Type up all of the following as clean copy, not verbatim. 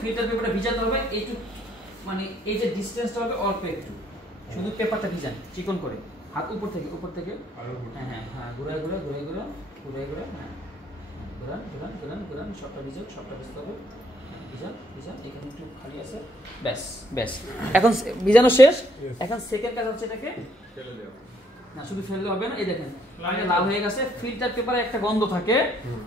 Filter পেপারটা ভিজাতে হবে একটু, মানে এই যে ডিসটেন্সটা হবে অল্প একটু, শুধু পেপারটা ভিজান চিকন করে, হাত উপর থেকে হ্যাঁ হ্যাঁ হ্যাঁ, ঘুরায় হ্যাঁ, ঘুরান সবটা ভিজতে হবে। ভিজান এখানে একটু খালি আছে, ব্যাস এখন ভিজানো শেষ। এখন সেকেন্ড কাজ হচ্ছে এটাকে ফেলে দেওয়া না, শুধু ফেললে হবে না, এই দেখেন লাল হয়ে গেছে। ফিল্টার পেপারে একটা গন্ধ থাকে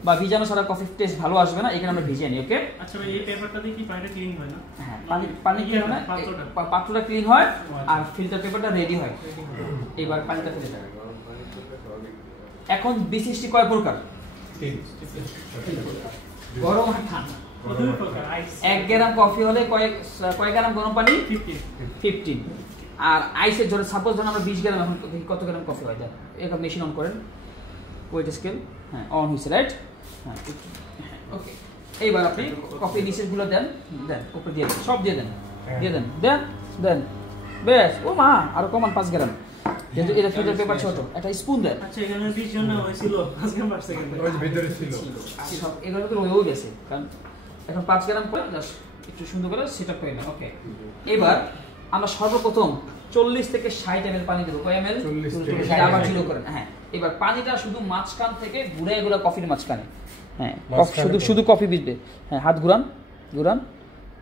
বা ভিজানো ছাড়া কফি টেস্ট ভালো আসবে না, এখানে আমরা ভিজিয়ে নিই। ওকে, আচ্ছা ভাই এই পেপারটা দিয়ে কি পানিটা ক্লিন হয় না? হ্যাঁ, পানি ক্লিন হয় না, পাত্রটা ক্লিন হয় আর ফিল্টার পেপারটা রেডি হয়। এবার পানিটা ফেলে দেন। এখন B60 কয় প্রকার? গরম আর ঠান্ডা। 1 গ্রাম কফি হলে কয় গ্রাম গরম পানি? 15। আর আইসের জন্য সাপোজ ধরুন আমরা 20 গ্রাম, এখন কত গ্রাম কফি হয় দেন। এখন মেশিন অন করেন, ওয়েট স্কেল হ্যাঁ অন হয়েছে, রাইট? হ্যাঁ ওকে। এইবার আপনি কফি নিচেরগুলো দেন উপরে দিয়ে দেন, সব দিয়ে দেন বেশ। ও মা, আরো কমান 5 গ্রাম, কিন্তু এটা ফিল্টার পেপার ছোট, একটা স্পুন দেন। আচ্ছা এখানে 20 জন না হয়েছিল 5 গ্রাম পার সেকেন্ড, ওই ভিতরে ছিল সব এগুলো তো রয়েও গেছে, কারণ এখন 5 গ্রাম করে জাস্ট একটু সুন্দর করে সেটআপ করে নেন। ওকে, এবার আমরা সর্বপ্রথম 40 থেকে 60 ml পানি দেব। কয় ml? 40 থেকে 60। আবার জিরো করেন। হ্যাঁ, এবার পানিটা শুধু মাঝখান থেকে ঘুরে কফির মাঝখানে, হ্যাঁ শুধু কফি ভিজবে। হ্যাঁ, হাত ঘুরান,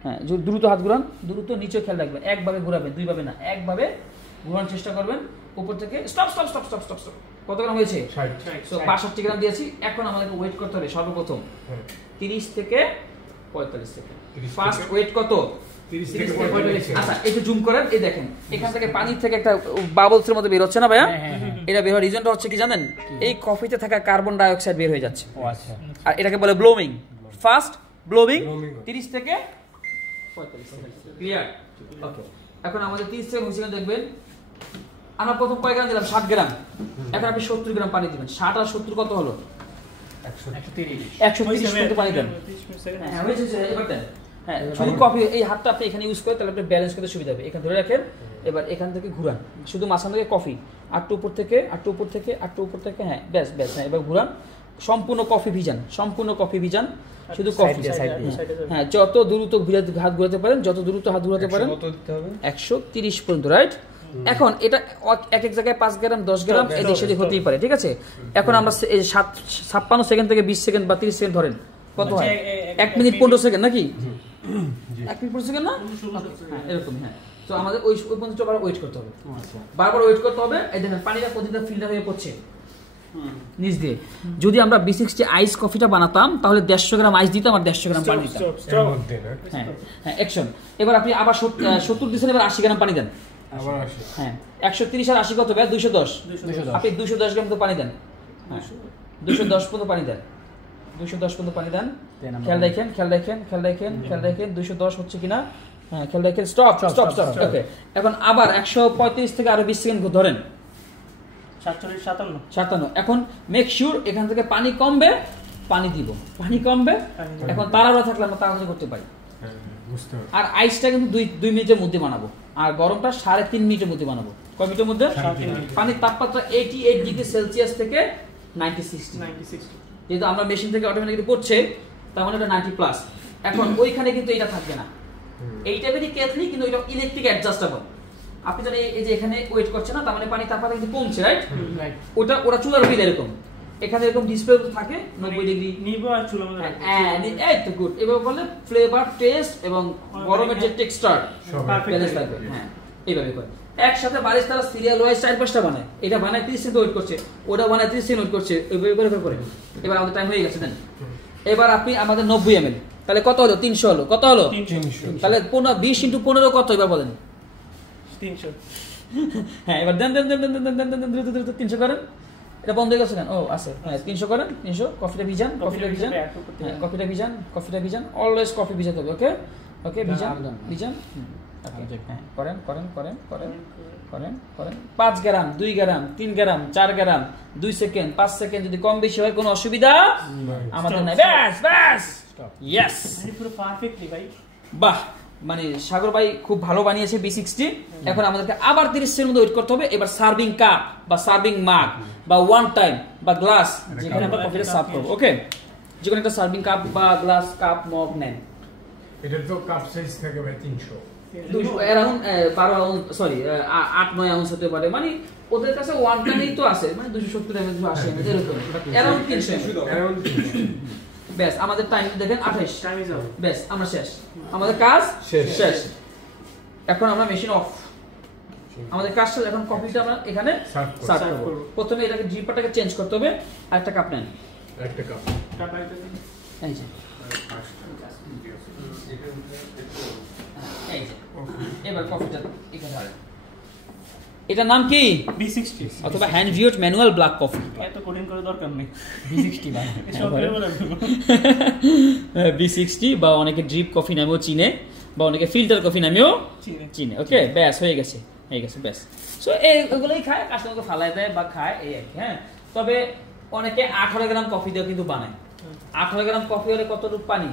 হ্যাঁ দ্রুত হাত ঘুরান, দ্রুত নিচে খেয়াল রাখবেন, একভাবে ঘুরাবেন, দুইভাবে না, একভাবে ঘুরানোর চেষ্টা করবেন। উপর থেকে স্টপ। কত গ্রাম হয়েছে? 65 গ্রাম দিয়েছি। এখন আমাদেরকে ওয়েট করতে হবে সর্বপ্রথম 30 থেকে 45 সেকেন্ড। ফার্স্ট ওয়েট কত? 30 থেকে 45। আচ্ছা একটু জুম করেন, এই দেখেন এখান থেকে পানির থেকে একটা বাবলসের মতো বের হচ্ছে না ভাইয়া? এটা বের হওয়ার রিজনটা হচ্ছে কি জানেন? এই কফিতে থাকা কার্বন ডাই অক্সাইড বের হয়ে যাচ্ছে। ও আচ্ছা, আর এটাকে বলে ব্লোমিং। ফার্স্ট ব্লোমিং 30 থেকে 45 সেকেন্ড। ক্লিয়ার? ওকে, এখন আমাদের 30 সেকেন্ড হয়েছে, দেখবেন আমরা প্রথম কয় গ্রাম দিলাম? 60 গ্রাম। এখন আপনি 70 গ্রাম পানি দিবেন। 60 আর 70 কত হলো? 130 পর্যন্ত পানি দেন। হ্যাঁ হয়েছে, এবার দেন। হ্যাঁ, শুধু কফি এই হাতটা আপনি এখানে ইউজ করে, তাহলে আপনি ব্যালেন্স করতে সুবিধা হবে। এখানে ধরে রাখেন, এবার এখান থেকে ঘুরান, শুধু মাঝখান থেকে কফি, আটটু উপর থেকে, হ্যাঁ ব্যাস। হ্যাঁ, এবার ঘুরান, সম্পূর্ণ কফি ভিজান, শুধু কফি। হ্যাঁ, যত দ্রুত হাত ঘুরাতে পারেন, হাত ঘুরাতে পারেন 130 পর্যন্ত, রাইট? এখন এটা এক জায়গায় 5 গ্রাম 10 গ্রাম এদিক সেদিক হতেই পারে, ঠিক আছে? এখন আমরা 56 সেকেন্ড থেকে 20 সেকেন্ড বা 30 সেকেন্ড ধরেন, কত হয়? 1 মিনিট 15 সেকেন্ড নাকি? 1 মিনিট 15 সেকেন্ড না, এরকম। হ্যাঁ, তো আমাদের ওই পর্যন্ত আবার ওয়েট করতে হবে, বারবার ওয়েট করতে হবে। এই দেখেন পানিটা প্রতিটা ফিল্টার হয়ে পড়ছে নিচ দিয়ে। যদি আমরা B60 আইস কফিটা বানাতাম তাহলে 150 গ্রাম আইস দিতাম আর 150 গ্রাম পানি দিতাম। হ্যাঁ অ্যাকশন। এবার আপনি আবার 70 দিয়েছেন, এবার 80 গ্রাম পানি দেন। হ্যাঁ, 130 আর 80 কত ভাই? 210। আপনি 210 গ্রাম তো পানি দেন। 210 পর্যন্ত পানি দেন। 210 পর্যন্ত পানি দেন। খেয়াল রাখেন 210 হচ্ছে কিনা। হ্যাঁ, খেয়াল রাখেন। স্টপ। ওকে, এখন আবার 135 থেকে আরো 20 সেকেন্ড ধরেন। 57। এখন মেক শিওর এখান থেকে পানি কমবে, পানি দিব, এখন তাড়াহুড়া থাকলে আমরা তাড়াতাড়ি করতে পারি। আর আইসটা কিন্তু 2 মিনিটের মধ্যে বানাবো, আর গরমটা 3.5 মিনিটের মধ্যে বানাবো। কয় মিনিটের মধ্যে? পানির তাপমাত্রা 88 ডিগ্রি সেলসিয়াস থেকে 90-60। যেহেতু আমরা মেশিন থেকে অটোমেটিক্যালি পড়ছে, তার মানে এটা 90 প্লাস। এখন ওইখানে কিন্তু এটা থাকবে না, এই টাইপেরই কেটলি, কিন্তু এটা ইলেকট্রিক অ্যাডজাস্টেবল। আপনি জানেন এই যে এখানে ওয়েট করছে না, তার মানে পানির তাপমাত্রা কিন্তু কমছে, রাইট? ওরা চুলার উপরে এরকম, এখানে এরকম ডিসপ্লে থাকে 90 ডিগ্রি নিবো আর চুলার মধ্যে। হ্যাঁ, এই তো গুড। এভাবে করলে ফ্লেভার, টেস্ট এবং গরমের যে টেক্সচার ব্যালেন্স থাকবে। হ্যাঁ, এইভাবে করে একসাথে বারিস্তারা সিরিয়াল ওয়াইজ 4-5টা বানায়। এটা বানায় 30 সেকেন্ড ওয়েট করছে, ওটা বানায় 30 সেকেন্ড ওয়েট করছে, এইভাবে করে। এবার আমাদের টাইম হয়ে গেছে, দেন। এবার আপনি আমাদের 90 ml, তাহলে কত হলো? 300 হলো। কত হলো? 300। তাহলে 20 × 15 কত? এবার বলেন। 300। হ্যাঁ, এবার দেন 300 করেন। এটা বন্ধ হয়ে গেছে কেন? ও আছে। হ্যাঁ, 300 করেন। 300। কফিটা ভিজান। অলওয়েজ কফি ভিজাতে হবে। ওকে, ভিজান। হ্যাঁ, করেন। 5 গ্রাম, 2 গ্রাম, 3 গ্রাম, 4 গ্রাম, 2 সেকেন্ড, 5 সেকেন্ড, যদি কম বেশি হয় কোনো অসুবিধা আমাদের নাই। ব্যাস। ইয়েস, পুরো পারফেক্টলি ভাই। বাহ, মানে সাগর ভাই খুব ভালো বানিয়েছে B60। এখন আমাদেরকে আবার 30 সেকেন্ড মধ্যে ওয়েট করতে হবে। এবার সার্ভিং কাপ বা সার্ভিং মাগ বা ওয়ান টাইম বা গ্লাস, যেখানে আমরা কফিটা সার্ভ করব। ওকে, যেকোনো একটা সার্ভিং কাপ বা গ্লাস, কাপ, মগ নেন। এটা তো কাপ সাইজ থাকে ভাই 300 অ্যারাউন্ড 12 আউন্স সরি 8-9 আউন্স হতে পারে মানে ওদের কাছে 1 টানেই তো আছে মানে 270 ml 80 ml এরকম অ্যারাউন্ড 300 অ্যারাউন্ড 300 বেশ আমাদের টাইম দেখেন 28 টাইম ইজ আপ বেশ আমরা শেষ আমাদের কাজ শেষ এখন আমরা মেশিন অফ আমাদের কাজ শেষ এখন কফিটা আমরা এখানে সার্ভ করব প্রথমে এটাকে ড্রিপারটাকে চেঞ্জ করতে হবে আর একটা কাপ নেন একটা কাপ এই যে এই যে এবার কফিটা এখানে ঢালেন এটার নাম কি B60 অথবা hand viewed manual black coffee এত কোডিং করে দরকার নেই B60 ভাই সব বলে B60 বা অনেকে ড্রিপ কফি নামেও চিনে বা অনেকে ফিল্টার কফি নামেও চিনে ওকে ব্যাস হয়ে গেছে ব্যাস সো এগুলোই খায় কাস্টমারকে ফালাই দেয় বা খায় এই আর কি হ্যাঁ তবে অনেকে 18 গ্রাম কফি দিয়ে কিন্তু বানায় 18 গ্রাম কফি হলে কতটুকু পানি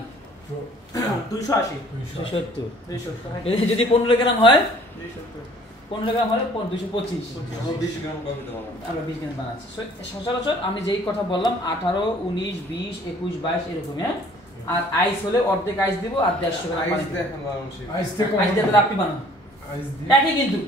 280 270 যদি 15 গ্রাম হয় 15 গ্রাম হলে 225 আমরা 20 গ্রাম কফি দেবো আমরা 20 গ্রাম বানাচ্ছি সচরাচর আমি যেই কথা বললাম 18 19 20 21 22 এরকম হ্যাঁ আর আইস হলে অর্ধেক আইস দিব আর 150 গ্রাম পানি আইস দেখেন আইস থেকে আইস দিয়ে আপনি বানান আইস দিয়ে একই কিন্তু